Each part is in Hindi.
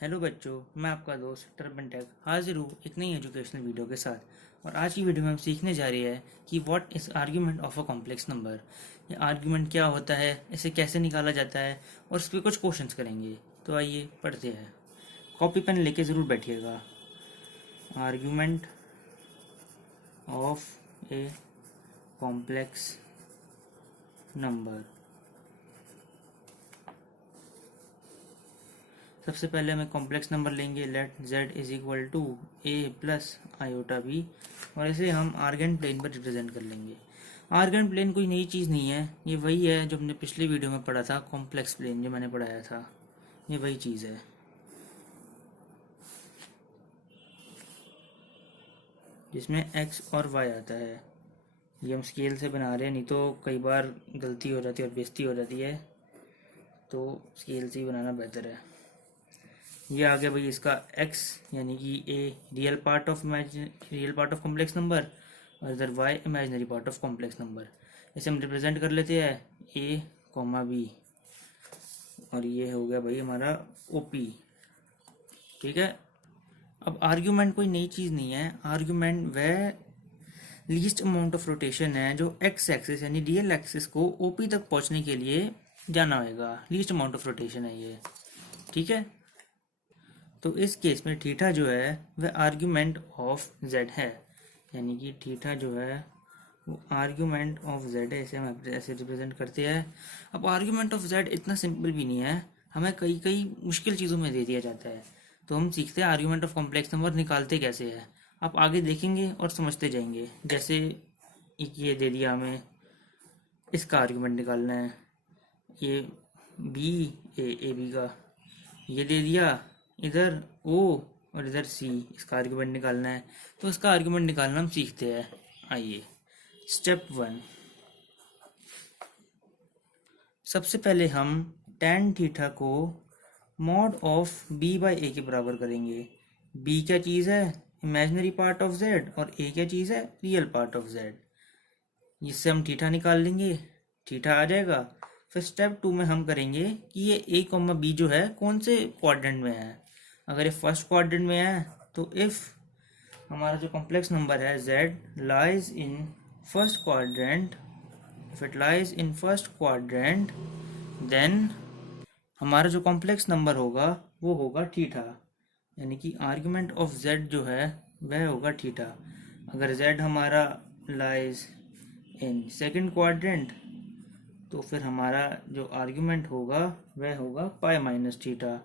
हेलो बच्चों, मैं आपका दोस्त टर्बन टेक हाजिर हूँ एक नई एजुकेशनल वीडियो के साथ। और आज की वीडियो में हम सीखने जा रही है कि what is argument of a complex number. ये आर्ग्यूमेंट क्या होता है, इसे कैसे निकाला जाता है और इस पर कुछ क्वेश्चंस करेंगे। तो आइए पढ़ते हैं। कॉपी पेन लेके ज़रूर बैठिएगा। Argument of a complex number. सबसे पहले हमें कॉम्प्लेक्स नंबर लेंगे। Let z is equal to a plus iota b और इसे हम आर्गन प्लेन पर रिप्रेजेंट कर लेंगे। आर्गन प्लेन कोई नई चीज़ नहीं है, ये वही है जो हमने पिछले वीडियो में पढ़ा था। कॉम्प्लेक्स प्लेन जो मैंने पढ़ाया था, ये वही चीज़ है जिसमें x और y आता है। ये हम स्केल से बना रहे हैं, नहीं तो कई बार गलती हो जाती है और बेइज्जती हो जाती है, तो स्केल से ही बनाना बेहतर है। ये आ गया भाई इसका x, यानी कि a real part of complex number और इधर y imaginary part of complex number. इसे हम रिप्रेजेंट कर लेते हैं a कॉमा b और ये हो गया भाई हमारा OP। ठीक है। अब आर्ग्यूमेंट कोई नई चीज़ नहीं है। आर्ग्यूमेंट वह लीस्ट अमाउंट ऑफ रोटेशन है जो x एक्सिस यानी रियल एक्सिस को OP तक पहुंचने के लिए जाना होगा। लीस्ट अमाउंट ऑफ रोटेशन है ये। ठीक है। तो इस केस में थीटा जो है वह आर्ग्यूमेंट ऑफ z है, यानी कि थीटा जो है वो आर्ग्यूमेंट ऑफ z है। इसे हम ऐसे रिप्रेजेंट करते हैं। अब आर्ग्यूमेंट ऑफ z इतना सिंपल भी नहीं है, हमें कई कई मुश्किल चीज़ों में दे दिया जाता है। तो हम सीखते हैं आर्ग्यूमेंट ऑफ कॉम्प्लेक्स नंबर निकालते कैसे है। आप आगे देखेंगे और समझते जाएंगे। जैसे एक ये दे दिया हमें, इसका आर्ग्यूमेंट निकालना है। ये बी ए बी का ये दे दिया, इधर ओ और इधर सी, इसका आर्ग्यूमेंट निकालना है। तो इसका आर्ग्यूमेंट निकालना हम सीखते हैं। आइए स्टेप 1। सबसे पहले हम tan थीटा को मॉड ऑफ b बाई ए के बराबर करेंगे। b क्या चीज़ है? इमेजिनरी पार्ट ऑफ z और a क्या चीज़ है? Real part of z। इससे हम थीटा निकाल लेंगे, थीटा आ जाएगा। फिर स्टेप 2 में हम करेंगे कि ये a कॉमा b जो है कौन से क्वाड्रेंट में है। अगर ये फर्स्ट क्वाड्रेंट में है तो इफ़ हमारा जो कॉम्प्लेक्स नंबर है z lies in first quadrant, if it lies in first quadrant, then हमारा जो कॉम्प्लेक्स नंबर होगा वो होगा थीटा, यानी कि आर्ग्यूमेंट ऑफ z जो है वह होगा थीटा। अगर z हमारा लाइज इन सेकंड क्वाड्रेंट तो फिर हमारा जो आर्ग्यूमेंट होगा वह होगा pi minus theta.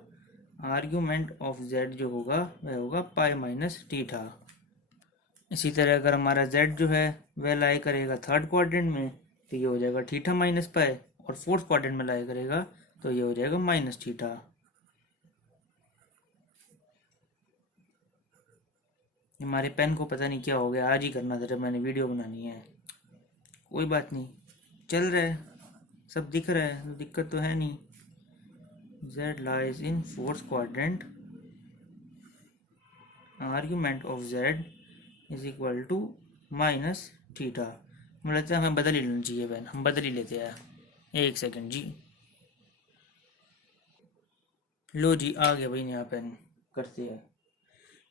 Argument of z जो होगा वह होगा पाई माइनस थीटा। इसी तरह अगर हमारा z जो है वह लाई करेगा थर्ड क्वाड्रेंट में तो ये हो जाएगा थीटा माइनस पाई, और फोर्थ क्वाड्रेंट में लाई करेगा तो ये हो जाएगा माइनस थीटा। हमारे पेन को पता नहीं क्या हो गया, आज ही करना था जब मैंने वीडियो बनानी है। कोई बात नहीं, चल रहा है, सब दिख रहा है, तो दिक्कत तो है नहीं। z lies in fourth quadrant, argument of z is equal to minus theta. मुझे लगता है हमें बदल ही लेना चाहिए पेन, हम बदल ही लेते हैं। एक सेकंड जी। लो जी, आ गया भाई नया पेन, करते हैं।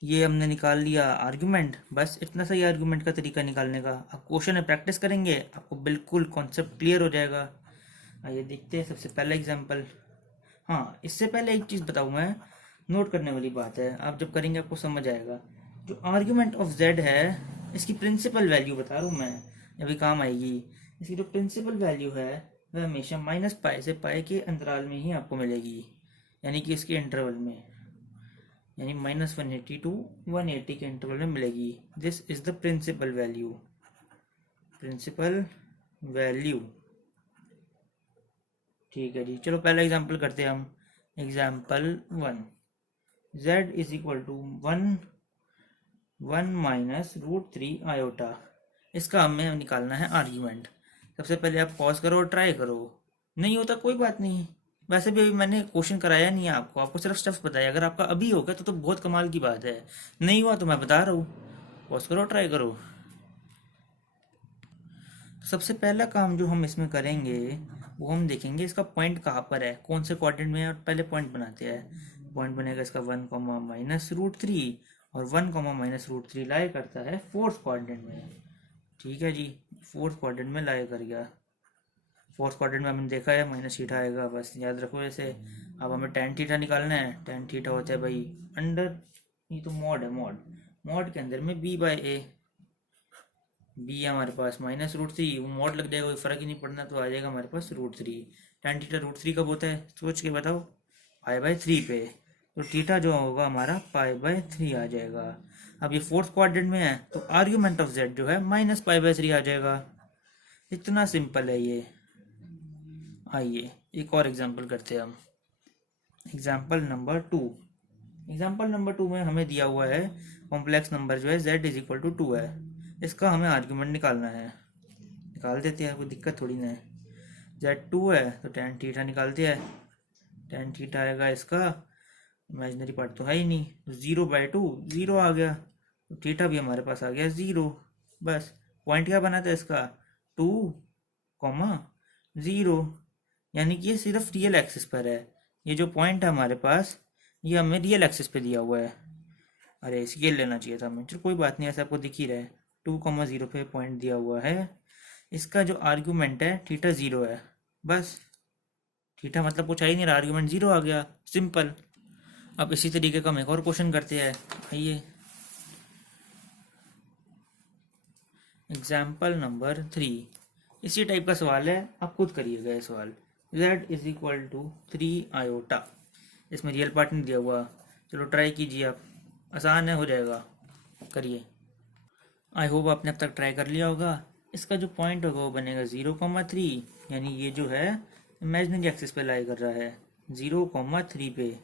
ये हमने निकाल लिया आर्ग्यूमेंट। बस इतना सही आर्ग्यूमेंट का तरीका निकालने का। आप क्वेश्चन में प्रैक्टिस करेंगे आपको बिल्कुल कॉन्सेप्ट क्लियर हो जाएगा। आइए देखते हैं सबसे पहला एग्जांपल। हाँ, इससे पहले एक चीज़ बताऊँ मैं, नोट करने वाली बात है, आप जब करेंगे आपको समझ आएगा। जो आर्ग्यूमेंट ऑफ z है इसकी प्रिंसिपल वैल्यू बता रहा हूँ मैं, अभी काम आएगी। इसकी जो प्रिंसिपल वैल्यू है वह हमेशा माइनस पाई से पाई के अंतराल में ही आपको मिलेगी, यानी कि इसके इंटरवल में, यानी -180 टू 180 के इंटरवल में मिलेगी। This is the principal value. Principal value. ठीक है जी, चलो पहला एग्जांपल करते हैं हम। Example 1, z is equal to 1 minus root 3 iota. इसका हमें निकालना है आर्ग्यूमेंट। सबसे पहले आप पॉज करो और ट्राई करो। नहीं होता कोई बात नहीं, वैसे भी अभी मैंने क्वेश्चन कराया नहीं है आपको, आपको सिर्फ स्टेप्स बताया। अगर आपका अभी हो गया तो बहुत कमाल की बात है, नहीं हुआ तो मैं बता रहा हूँ। पॉज करो, ट्राई करो। सबसे पहला काम जो हम इसमें करेंगे वो हम देखेंगे इसका पॉइंट कहाँ पर है, कौन से क्वाड्रेंट में है, और पहले पॉइंट बनाते हैं। पॉइंट बनेगा इसका 1, - और 1, - लाई करता है फोर्थ क्वाड्रेंट में। ठीक है जी, फोर्थ क्वाड्रेंट में लाई कर गया। फोर्थ क्वाड्रेंट में हमने देखा है माइनस थीटा आएगा, बस याद रखो ऐसे। अब हमें टेन थीटा निकालना है। टेन थीटा होता है भाई अंडर, ये तो मॉड है, मॉड के अंदर में b/a। बी है हमारे पास -√3, वो मॉड लग जाएगा, कोई फर्क ही नहीं पड़ना, तो आ जाएगा हमारे पास √3। टेन थीटा √3 कब होता है सोच के बताओ, π/3 पे। तो थीटा जो होगा हमारा π/3 आ जाएगा। अब ये फोर्थ क्वाड्रेंट में है तो आर्ग्यूमेंट ऑफ z जो है -π/3 आ जाएगा। इतना सिंपल है ये। आइए एक और एग्जांपल करते हैं हम। एग्जांपल नंबर 2 में हमें दिया हुआ है कॉम्प्लेक्स नंबर जो है z = 2 है। इसका हमें आर्ग्यूमेंट निकालना है। निकाल देते हैं, कोई दिक्कत थोड़ी ना है। z2 है तो टेन थीटा निकालते हैं। टेन थीटा आएगा इसका, इमेजिनरी पार्ट तो है ही नहीं, 0/2 0 आ गया, तो थीटा भी हमारे पास आ गया 0। बस पॉइंट क्या बना था इसका, 2, 0, यानी कि ये सिर्फ रियल एक्सिस पर है। ये जो पॉइंट है हमारे पास, ये हमें रियल एक्सिस पे दिया हुआ है। अरे स्केल लेना चाहिए था हमें, चलो कोई बात नहीं, ऐसा आपको दिख ही रहा है। 2, 0 पे पॉइंट दिया हुआ है। इसका जो आर्ग्यूमेंट है थीटा 0 है। बस थीटा मतलब कुछ आ ही नहीं रहा, आर्ग्यूमेंट 0 आ गया, सिंपल। अब इसी तरीके का हम एक और क्वेश्चन करते हैं। आइए एग्जाम्पल नंबर 3। इसी टाइप का सवाल है, आप खुद करिएगा ये सवाल। z = 3 iota. इसमें रियल पार्ट नहीं दिया हुआ, चलो ट्राई कीजिए आप, आसान है, हो जाएगा, करिए। आई होप आपने अब तक ट्राई कर लिया होगा। इसका जो पॉइंट होगा वो बनेगा 0,3, यानी ये जो है इमेजिनरी एक्सिस पे लाई कर रहा है 0,3 पे।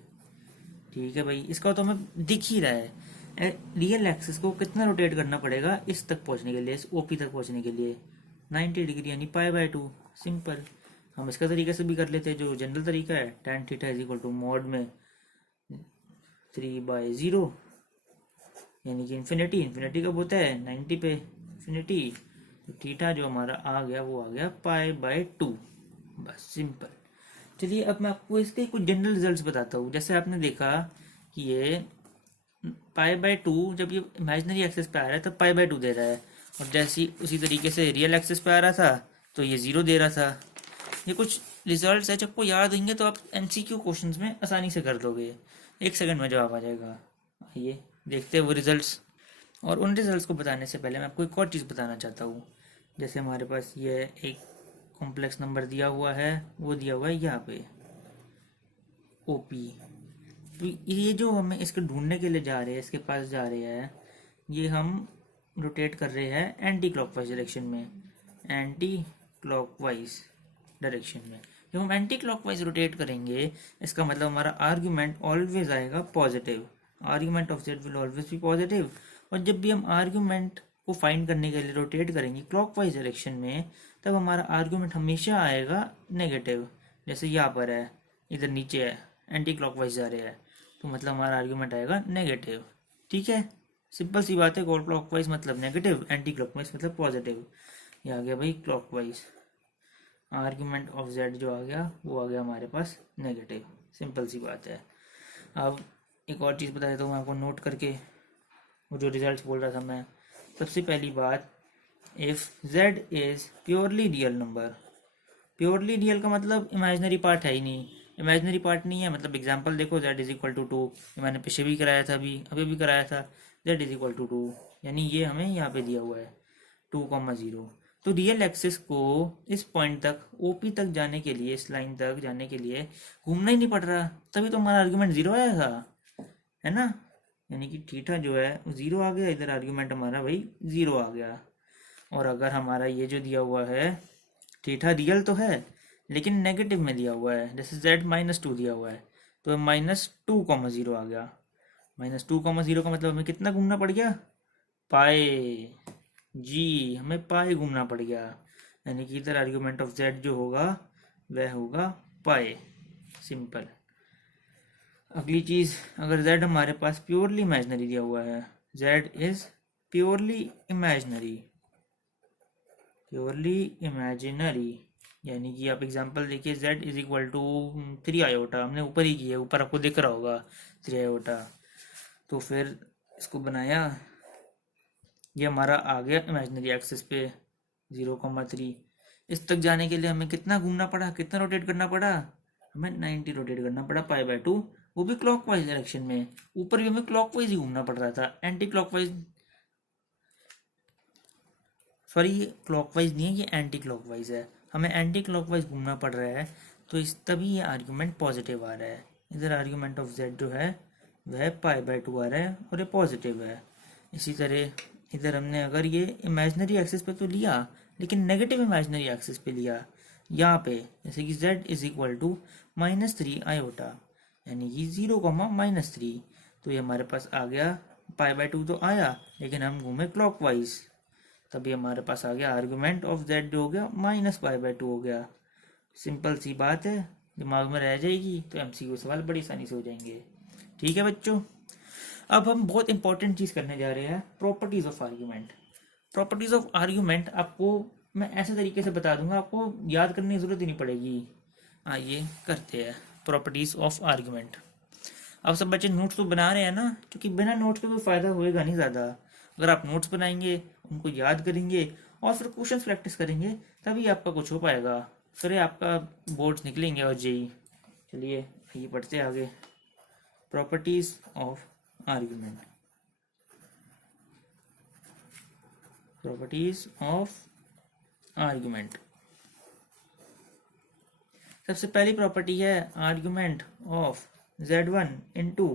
ठीक है भाई, इसका तो हमें दिख ही रहा है। रियल एक्सिस को कितना रोटेट करना पड़ेगा इस तक पहुंचने के लिए, इस ओपी तक पहुंचने के लिए, 90 डिग्री, यानी π/2। सिंपल। हम इसका तरीके से भी कर लेते हैं, जो जनरल तरीका है, tan थीटा = मॉड में 3/0, यानी कि इन्फिनिटी कब होता है, 90 पे इन्फिनिटी। तो थीटा जो हमारा आ गया वो आ गया π/2। बस सिंपल। चलिए अब मैं आपको इसके कुछ जनरल रिजल्ट्स बताता हूँ। जैसे आपने देखा कि ये π/2 जब ये इमेजिनरी एक्सिस पे आ रहा है तब π/2 दे रहा है, और जैसे उसी तरीके से रियल एक्सिस पे आ रहा था तो ये 0 दे रहा था। ये कुछ रिजल्ट्स है, जब आपको याद होंगे तो आप MCQ क्वेश्चंस में आसानी से कर दोगे, 1 सेकंड में जवाब आ जाएगा। आइए देखते हैं वो रिजल्ट्स। और उन रिजल्ट्स को बताने से पहले मैं आपको एक और चीज़ बताना चाहता हूँ। जैसे हमारे पास ये एक कॉम्प्लेक्स नंबर दिया हुआ है, वो दिया हुआ है यहाँ पे OP। तो ये जो हमें इसके ढूंढने के लिए जा रहे हैं, इसके पास जा रहे हैं, ये हम रोटेट कर रहे हैं एंटी क्लॉकवाइज डायरेक्शन में, एंटी क्लॉकवाइज डायरेक्शन में। जब हम एंटी क्लॉकवाइज रोटेट करेंगे, इसका मतलब हमारा आर्ग्यूमेंट ऑलवेज आएगा positive. Argument of z will always be positive. और जब भी हम आर्ग्यूमेंट को फाइंड करने के लिए रोटेट करेंगे क्लॉकवाइज डायरेक्शन में, तब हमारा आर्ग्यूमेंट हमेशा आएगा नेगेटिव। जैसे यहाँ पर है, इधर नीचे है, एंटी क्लॉकवाइज जा रहे हैं, तो मतलब हमारा आर्ग्यूमेंट आएगा नेगेटिव। ठीक है, सिंपल सी बात है। क्लॉकवाइज मतलब नेगेटिव, एंटी क्लॉकवाइज मतलब पॉजिटिव। ये आ गया भाई क्लॉकवाइज। आर्ग्यूमेंट ऑफ z जो आ गया वो आ गया हमारे पास नेगेटिव। सिंपल सी बात है। अब एक और चीज़ बता देता हूँ मैं आपको नोट करके, वो जो रिजल्ट बोल रहा था मैं। सबसे पहली बात, if z is purely real number. Purely real का मतलब इमेजिनरी पार्ट है ही नहीं, इमेजिनरी पार्ट नहीं है, मतलब एग्जांपल देखो, z = 2, मैंने पीछे भी कराया था, अभी भी कराया था, z = 2, यानी ये हमें यहाँ पे दिया हुआ है 2,0। तो रियल एक्सिस को इस पॉइंट तक, OP तक जाने के लिए, इस लाइन तक जाने के लिए घूमना ही नहीं पड़ रहा, तभी तो हमारा आर्ग्यूमेंट 0 आया था, है ना। यानी कि थीटा जो है वो 0 आ गया, इधर आर्ग्यूमेंट हमारा भाई 0 आ गया। और अगर हमारा ये जो दिया हुआ है थीटा रियल तो है लेकिन नेगेटिव में दिया हुआ है, जैसे z -2 दिया हुआ है, तो -2,0 आ गया। -2,0 का मतलब हमें कितना घूमना पड़ गया, पाए जी, हमें पाए घूमना पड़ गया। यानी कि इधर आर्ग्यूमेंट ऑफ z जो होगा वह होगा पाए। सिंपल। अगली चीज़, अगर z हमारे पास प्योरली इमेजिनरी दिया हुआ है, z इज प्योरली इमेजिनरी, यानी कि आप एग्जांपल देखिए z is equal to 3 iota, हमने ऊपर ही किया, ऊपर आपको दिख रहा होगा 3 आयोटा। तो फिर इसको बनाया, ये हमारा आ गया इमेजिनरी एक्सिस पे 0,3। इस तक जाने के लिए हमें कितना घूमना पड़ा, कितना रोटेट करना पड़ा, हमें 90 रोटेट करना पड़ा π/2, वो भी क्लॉकवाइज डायरेक्शन में। ऊपर भी हमें क्लॉकवाइज ही घूमना पड़ रहा था, एंटी क्लॉकवाइज, सॉरी ये क्लॉकवाइज नहीं है, ये एंटी क्लॉकवाइज है, हमें एंटी क्लॉकवाइज घूमना पड़ रहा है। तो इस तभी ये आर्ग्यूमेंट पॉजिटिव आ रहा है। इधर आर्ग्यूमेंट ऑफ z जो है वह π/2 आ रहा है और ये पॉजिटिव है। इसी तरह इधर हमने अगर ये इमेजिनरी एक्सिस पे तो लिया, लेकिन नेगेटिव इमेजिनरी एक्सिस पे लिया यहाँ पे, जैसे कि z is equal to -3 iota, यानी कि 0,-3। तो ये हमारे पास आ गया, π/2 तो आया, लेकिन हम घूमे क्लॉकवाइज, तभी हमारे पास आ गया आर्गुमेंट ऑफ z जो हो गया -π/2 हो गया। सिंपल सी बात है, दिमाग में रह जाएगी तो MCQ सवाल बड़ी आसानी से हो जाएंगे। ठीक है बच्चों, अब हम बहुत इंपॉर्टेंट चीज़ करने जा रहे हैं, properties of argument. Properties of argument आपको मैं ऐसे तरीके से बता दूंगा, आपको याद करने की जरूरत ही नहीं पड़ेगी। आइए करते हैं प्रॉपर्टीज ऑफ आर्ग्यूमेंट। अब सब बच्चे नोट्स तो बना रहे हैं ना, क्योंकि बिना नोट्स के कोई फायदा होएगा नहीं ज़्यादा। अगर आप नोट्स बनाएंगे, उनको याद करेंगे और फिर क्वेश्चंस प्रैक्टिस करेंगे, तभी आपका कुछ हो पाएगा, फिर आपका बोर्ड्स निकलेंगे और जेई। चलिए ये पढ़ते हैं आगे, properties of argument. Properties of argument, सबसे पहली प्रॉपर्टी है argument of z1 into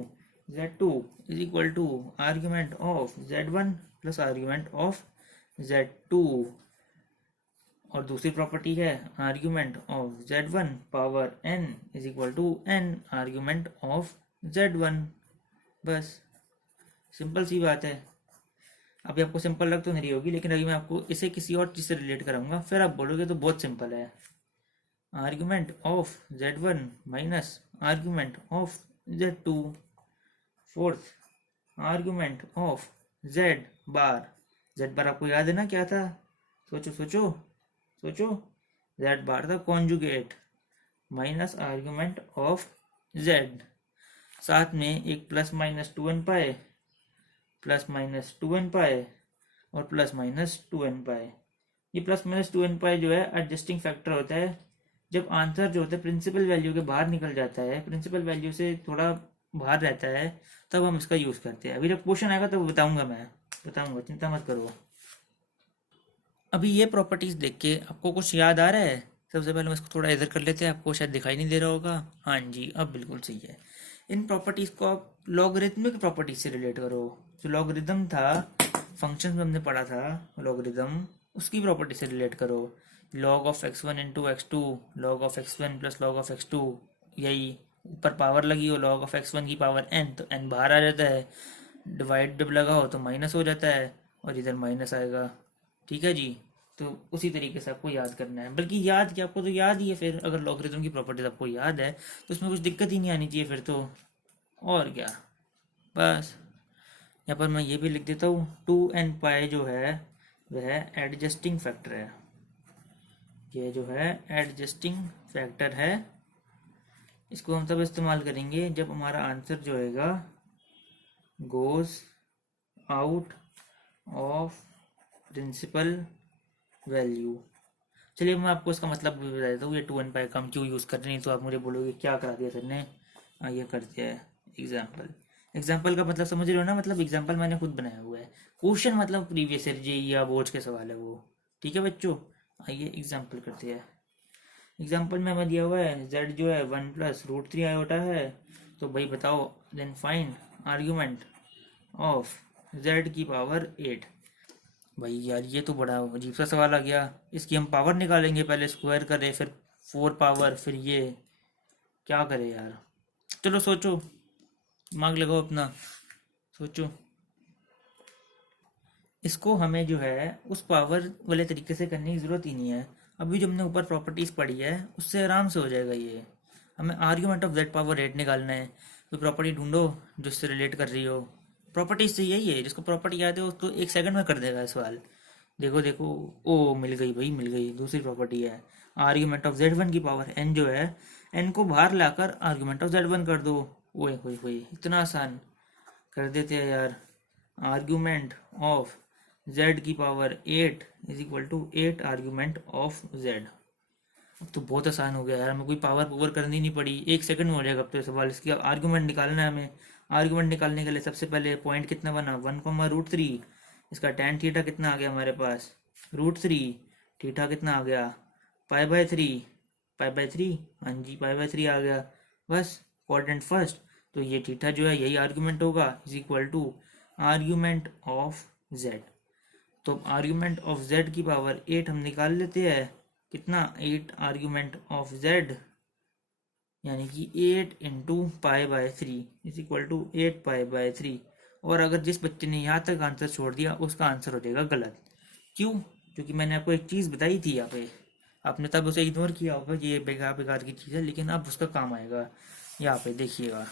z2 is equal to argument of z1 plus argument of z2। और दूसरी प्रॉपर्टी है argument of z1 power n is equal to n argument of z1। बस सिंपल सी बात है। अभी आपको सिंपल लग तो नहीं होगी, लेकिन अभी मैं आपको इसे किसी और चीज़ से रिलेट कराऊंगा, फिर आप बोलोगे तो बहुत सिंपल है। Argument of z1 minus argument of z2। Fourth argument of z बार आपको याद है ना क्या था, सोचो सोचो सोचो, z बार था conjugate minus argument of z, साथ में एक +-2n पाई +-2n पाई और +-2n पाई। ये +-2n पाई जो है एडजस्टिंग फैक्टर होता है, जब आंसर जो होता है प्रिंसिपल वैल्यू के बाहर निकल जाता है, प्रिंसिपल वैल्यू से थोड़ा बाहर रहता है, तब हम इसका यूज़ करते हैं। अभी जब क्वेश्चन आएगा तब बताऊंगा, मैं बताऊंगा, चिंता मत करो। अभी ये प्रॉपर्टीज देख के आपको कुछ याद आ रहा है? सबसे पहले हम इसको थोड़ा इधर कर लेते हैं, आपको शायद दिखाई नहीं दे रहा होगा। हाँ जी, अब बिल्कुल सही है। इन प्रॉपर्टीज को आप लॉगरिथमिक प्रॉपर्टीज से रिलेट करो। जो लॉगरिथम था, फंक्शन में हमने पढ़ा था लॉगरिथम, उसकी प्रॉपर्टी से रिलेट करो। log of x1 into x2, log of x1 plus log of x2, यही ऊपर पावर लगी हो log ऑफ x1 की पावर n, तो n बाहर आ जाता है, डिवाइड जब लगा हो तो माइनस हो जाता है और इधर माइनस आएगा। ठीक है जी, तो उसी तरीके से आपको याद करना है, बल्कि याद क्या, आपको तो याद ही है। फिर अगर लॉगरिथम की प्रॉपर्टीज आपको याद है तो उसमें कुछ दिक्कत ही नहीं आनी चाहिए फिर तो, और क्या। बस यहाँ पर मैं ये भी लिख देता हूँ, 2n पाई जो है वह एडजस्टिंग फैक्टर है। ये जो है एडजस्टिंग फैक्टर है, इसको हम तब इस्तेमाल करेंगे जब हमारा आंसर जो होगा goes out of principal value. चलिए मैं आपको इसका मतलब भी बता देता हूँ, ये 2n पाई का हम क्यों यूज़ कर रहे हैं, तो आप मुझे बोलोगे क्या करा दिया सर ने। ये करते हैं एग्जाम्पल। एग्जाम्पल का मतलब समझ रहे हो ना, मतलब एग्जाम्पल मैंने खुद बनाया हुआ है, क्वेश्चन मतलब प्रीवियस ईयर जेईई या बोर्ड के सवाल है वो। ठीक है बच्चों, आइए एग्जाम्पल करते हैं। एग्जाम्पल में हमें दिया हुआ है z जो है 1 + √3 आयोटा है, तो भाई बताओ then find argument of z की पावर 8। भाई यार ये तो बड़ा अजीब सा सवाल आ गया, इसकी हम पावर निकालेंगे, पहले स्क्वायर करें फिर 4 पावर, फिर ये क्या करें यार। चलो सोचो, दिमाग लगाओ अपना, सोचो। इसको हमें जो है उस पावर वाले तरीके से करने की ज़रूरत ही नहीं है। अभी जो हमने ऊपर प्रॉपर्टीज़ पढ़ी है उससे आराम से हो जाएगा ये। हमें आर्ग्यूमेंट ऑफ z पावर 8 निकालना है, कोई प्रॉपर्टी ढूंढो जो इससे रिलेट कर रही हो। प्रॉपर्टीज से यही है, जिसको प्रॉपर्टी याद है उसको 1 सेकंड में कर देगा सवाल। देखो देखो, ओ मिल गई भाई, मिल गई, दूसरी प्रॉपर्टी है आर्ग्यूमेंट ऑफ z1 की पावर n जो है, n को बाहर लाकर आर्ग्यूमेंट ऑफ z1 कर दो। ओए होए होए, इतना आसान कर देते हैं यार। आर्ग्यूमेंट ऑफ z की power 8 is equal to 8 argument of z। अब तो बहुत आसान हो गया यार, हमें कोई पावर करनी नहीं पड़ी, 1 सेकंड में हो जाएगा अब तो ये सवाल। इसकी आर्ग्यूमेंट निकालना है हमें। आर्ग्यूमेंट निकालने के लिए सबसे पहले पॉइंट कितना बना, 1,√3। इसका टेन थीटा कितना आ गया हमारे पास, √3। थीटा कितना आ गया, π/3। π/3, हाँ जी π/3 आ गया। बस क्वाड्रेंट फर्स्ट, तो ये थीटा जो है यही आर्ग्यूमेंट होगा, is equal to argument of z। तो आर्ग्यूमेंट ऑफ z की पावर 8 हम निकाल लेते हैं। कितना, 8 आर्ग्यूमेंट ऑफ z, यानी कि 8 इंटू π/3 इज इक्वल टू 8π/3। और अगर जिस बच्चे ने यहाँ तक आंसर छोड़ दिया उसका आंसर हो जाएगा गलत। क्यों? क्योंकि मैंने आपको एक चीज़ बताई थी यहाँ पे, आपने तब उसे इग्नोर किया होगा, ये बेकार बेकार की चीज़ है, लेकिन अब उसका काम आएगा। यहाँ पे देखिएगा,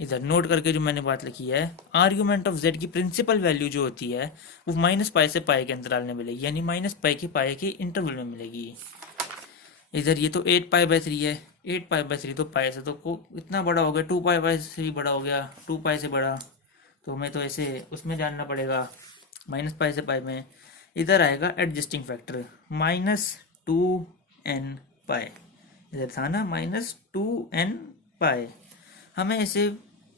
इधर नोट करके जो मैंने बात लिखी है, आर्ग्यूमेंट ऑफ z की प्रिंसिपल वैल्यू जो होती है वो -π से π के अंतराल में मिलेगी, यानी -π के इंटरवल में मिलेगी। इधर ये तो 8π/3 है, 8π/3 तो पाई से तो इतना बड़ा हो गया, 2π/3 बड़ा हो गया, 2π से बड़ा, तो हमें तो ऐसे उसमें जानना पड़ेगा, -π से π में। इधर आएगा एडजस्टिंग फैक्टर -2nπ, इधर था ना -2nπ। हमें इसे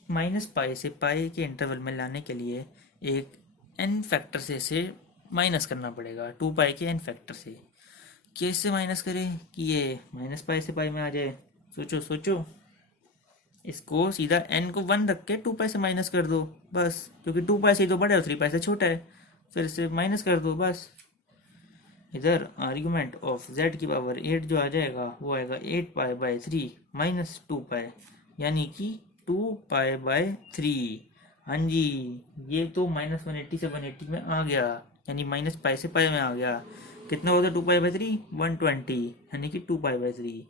-π से π के इंटरवल में लाने के लिए एक n फैक्टर से इसे माइनस करना पड़ेगा, 2π के n फैक्टर से। कैसे माइनस करें कि ये -π से π में आ जाए, सोचो सोचो। इसको सीधा n को 1 रख के 2π से माइनस कर दो बस, क्योंकि 2π से तो बड़ा है और 3π से छोटा है, फिर इसे माइनस कर दो बस। इधर आर्ग्यूमेंट ऑफ z की पावर 8 जो आ जाएगा वो आएगा 8π/3 माइनस 2π, यानी कि 2π/3। हाँ जी, ये तो -180 से 180 में आ गया, यानी -π से π में आ गया। कितना होता है 2π/3, 120, यानी कि 2π/3।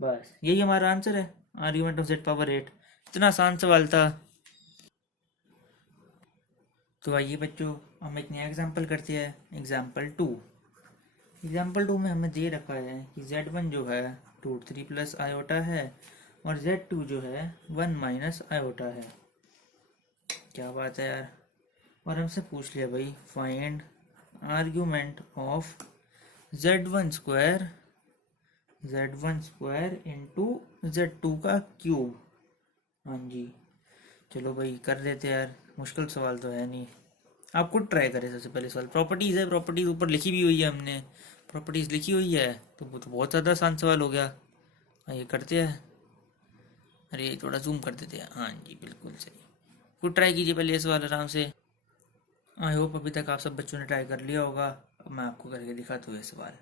बस यही हमारा आंसर है, आर्ग्यूमेंट ऑफ z पावर 8। इतना आसान सवाल था। तो आइए बच्चों, हम एक नया एग्जाम्पल करते हैं, एग्जाम्पल 2। एग्जाम्पल 2 में हमें दे रखा है कि z1 जो है √3 प्लस आयोटा है और z2 जो है 1 माइनस आयोटा है। क्या बात है यार। और हमसे पूछ लिया भाई, find argument of z1 square into z2 का क्यूब। हाँ जी, चलो भाई कर देते यार, मुश्किल सवाल तो है नहीं। आप खुद ट्राई करें। सबसे पहले सवाल प्रॉपर्टीज़ है, प्रॉपर्टीज़ ऊपर लिखी भी हुई है, हमने प्रॉपर्टीज़ लिखी हुई है, तो वो तो बहुत ज़्यादा आसान सवाल हो गया। आइए करते हैं। अरे थोड़ा जूम कर देते हैं, हाँ जी बिल्कुल सही। खुद ट्राई कीजिए पहले ये सवाल आराम से। आई होप अभी तक आप सब बच्चों ने ट्राई कर लिया होगा। अब मैं आपको करके दिखाता हूँ ये सवाल।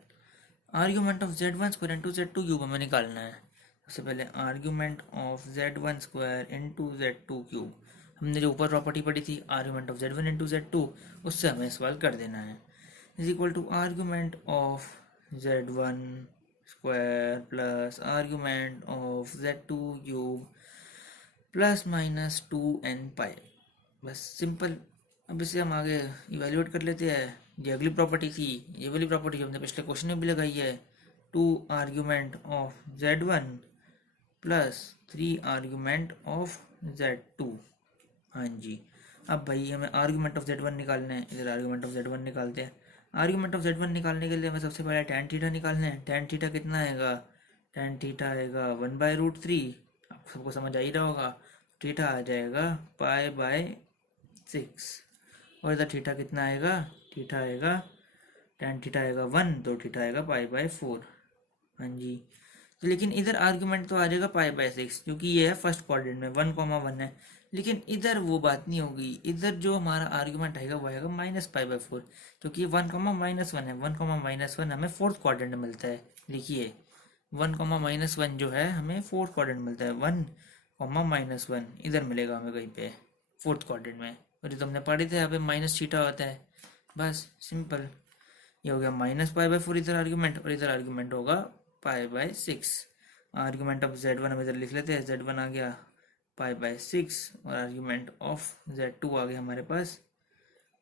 Argument of z1 square into z2 cube हमें निकालना है। सबसे पहले argument of z1 square into z2 cube, हमने जो ऊपर प्रॉपर्टी पढ़ी थी argument of z1 into z2, उससे हमें सवाल कर देना है। Is equal to argument of z1 square plus argument of z2 cube plus -2nπ। बस सिंपल। अब इसे हम आगे इवेल्युएट कर लेते हैं। ये अगली प्रॉपर्टी थी, ये वाली प्रॉपर्टी हमने पिछले क्वेश्चन में भी लगाई है, 2 argument of z1 plus 3 argument of z2। हाँ जी, अब भाई हमें आर्ग्यूमेंट ऑफ z1 निकालना है। इधर आर्ग्यूमेंट ऑफ z1 निकालते हैं। आर्ग्यूमेंट ऑफ z1 निकालने के लिए हमें सबसे पहले tan थीटा निकालना है। tan थीटा कितना आएगा, tan थीटा आएगा 1/√3, आप सबको समझ आ ही रहा होगा। थीटा आ जाएगा π/6, और इधर थीटा कितना आएगा, थीटा आएगा tan थीटा आएगा 1, तो थीटा आएगा π/4। हाँ जी, तो लेकिन इधर आर्ग्यूमेंट तो आ जाएगा π/6, क्योंकि ये है फर्स्ट क्वाड्रेंट में 1,1 है। लेकिन इधर वो बात नहीं होगी, इधर जो हमारा आर्ग्यूमेंट आएगा वो आएगा -π/4, क्योंकि 1,-1 है। 1,-1 हमें फोर्थ क्वाड्रेंट में मिलता है। लिखिए 1,-1 जो है हमें फोर्थ क्वाड्रेंट में मिलता है। 1,-1 इधर मिलेगा हमें कहीं पे फोर्थ क्वाड्रेंट में। और ये तो हमने पढ़े थे, यहाँ पे माइनस थीटा होता है। बस सिंपल, ये हो गया -π/4 इधर आर्ग्यूमेंट, और इधर आर्ग्यूमेंट होगा π/6। आर्ग्यूमेंट ऑफ z1 हम इधर लिख लेते हैं, z1 आ गया π/6, और आर्ग्यूमेंट ऑफ z2 आ गया हमारे पास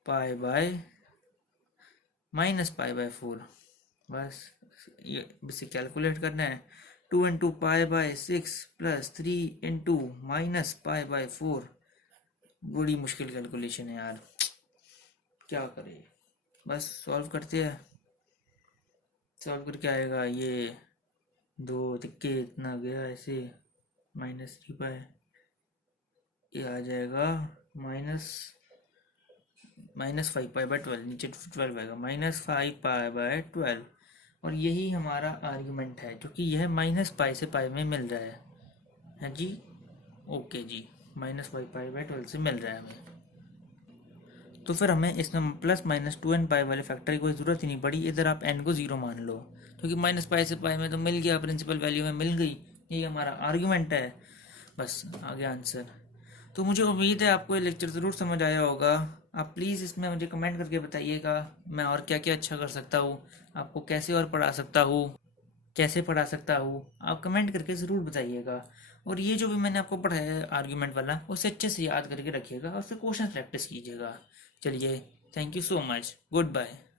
π/-π/4। बस ये इसे कैलकुलेट करना है। 2 into π/6 प्लस 3 into -π/4। बड़ी मुश्किल कैलकुलेशन है यार, क्या करें। बस सॉल्व करते हैं। सॉल्व करके आएगा ये 2 तिक्के इतना गया ऐसे, -3π, ये आ जाएगा -5π/12, नीचे 12 आएगा, -5π/12। और यही हमारा आर्गुमेंट है, क्योंकि यह -π से π में मिल रहा है जी। ओके जी, -5π/12 से मिल रहा है हमें। तो फिर हमें इसमें +-2n π वाले फैक्टर की कोई ज़रूरत ही नहीं पड़ी। इधर आप n को 0 मान लो, क्योंकि -π से π में तो मिल गया, प्रिंसिपल वैल्यू में मिल गई। यही हमारा आर्गुमेंट है, बस आ गया आंसर। तो मुझे उम्मीद है आपको ये लेक्चर ज़रूर समझ आया होगा। आप प्लीज़ इसमें मुझे कमेंट करके बताइएगा मैं और क्या क्या अच्छा कर सकता हूँ, आपको कैसे और पढ़ा सकता हूँ, कैसे पढ़ा सकता हूँ, आप कमेंट करके ज़रूर बताइएगा। और ये जो भी मैंने आपको पढ़ाया है आर्ग्यूमेंट वाला, उसे अच्छे से याद करके रखिएगा और उससे क्वेश्चन प्रैक्टिस कीजिएगा। चलिए, thank you so much, good bye.